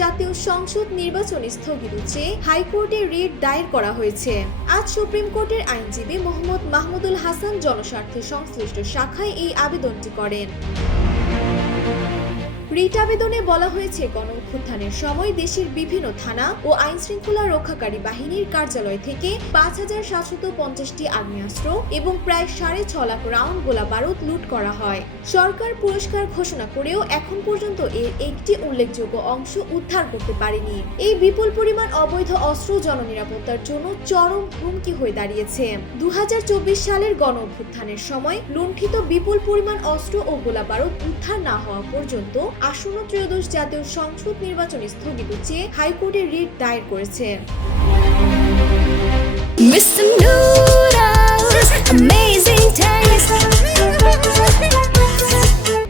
জাতীয় সংসদ নির্বাচন স্থগিত চেয়ে হাইকোর্টে রিট দায়ের করা হয়েছে। আজ সুপ্রিম কোর্টের আইনজীবী মোহাম্মদ মাহমুদুল হাসান জনস্বার্থে সংশ্লিষ্ট শাখায় এই আবেদনটি করেন। রিট আবেদনে বলা হয়েছে, গণঅভ্যুত্থানের সময় দেশের বিভিন্ন থানা ও আইনশৃঙ্খলা রক্ষাকারী বাহিনীর কার্যালয় থেকে ৫,৭৫০টি আগ্নেয়াস্ত্র এবং প্রায় ৬.৫ লাখ রাউন্ড গোলা বারুদ লুট করা হয়। সরকার পুরস্কার ঘোষণা করেও এখন পর্যন্ত এর একটি উল্লেখযোগ্য অংশ উদ্ধার করতে পারেনি। এই বিপুল পরিমাণ অবৈধ অস্ত্র জননিরাপত্তার জন্য চরম হুমকি হয়ে দাঁড়িয়েছে। ২০২৪ সালের গণঅভ্যুত্থানের সময় লুণ্ঠিত বিপুল পরিমাণ অস্ত্র ও গোলা বারুদ উদ্ধার না হওয়া পর্যন্ত আসন্ন ত্রয়োদশ জাতীয় সংসদ নির্বাচন স্থগিত চেয়ে হাইকোর্টে রিট দায়ের করেছে।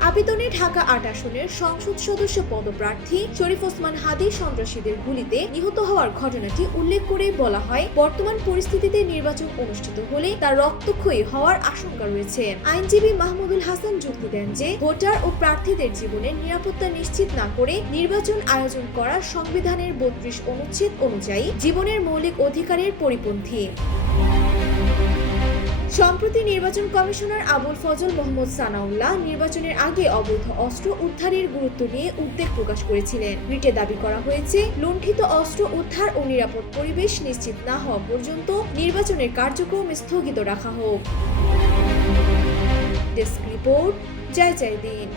আবেদনে ঢাকা ৮ আসনের সংসদ সদস্য পদপ্রার্থী শরীফ ওসমান হাদী সন্ত্রাসীদের গুলিতে নিহত হওয়ার ঘটনাটি উল্লেখ করে বলা হয়, বর্তমান পরিস্থিতিতে নির্বাচন অনুষ্ঠিত হলে তা রক্তক্ষয়ী হওয়ার আশঙ্কা রয়েছে। আইনজীবী মাহমুদুল হাসান যুক্তি দেন যে, ভোটার ও প্রার্থীদের জীবনের নিরাপত্তা নিশ্চিত না করে নির্বাচন আয়োজন করা সংবিধানের ৩২ অনুচ্ছেদ অনুযায়ী জীবনের মৌলিক অধিকারের পরিপন্থী। সম্প্রতি নির্বাচন কমিশনার আবুল ফজল মোহাম্মদ সানাউল্লাহ নির্বাচনের আগে অবৈধ অস্ত্র উদ্ধারের গুরুত্ব নিয়ে উদ্বেগ প্রকাশ করেছিলেন। রিটে দাবি করা হয়েছে, লুণ্ঠিত অস্ত্র উদ্ধার ও নিরাপদ পরিবেশ নিশ্চিত না হওয়া পর্যন্ত নির্বাচনের কার্যক্রম স্থগিত রাখা হোক। ডেস্ক রিপোর্ট, জয় জয় দিন।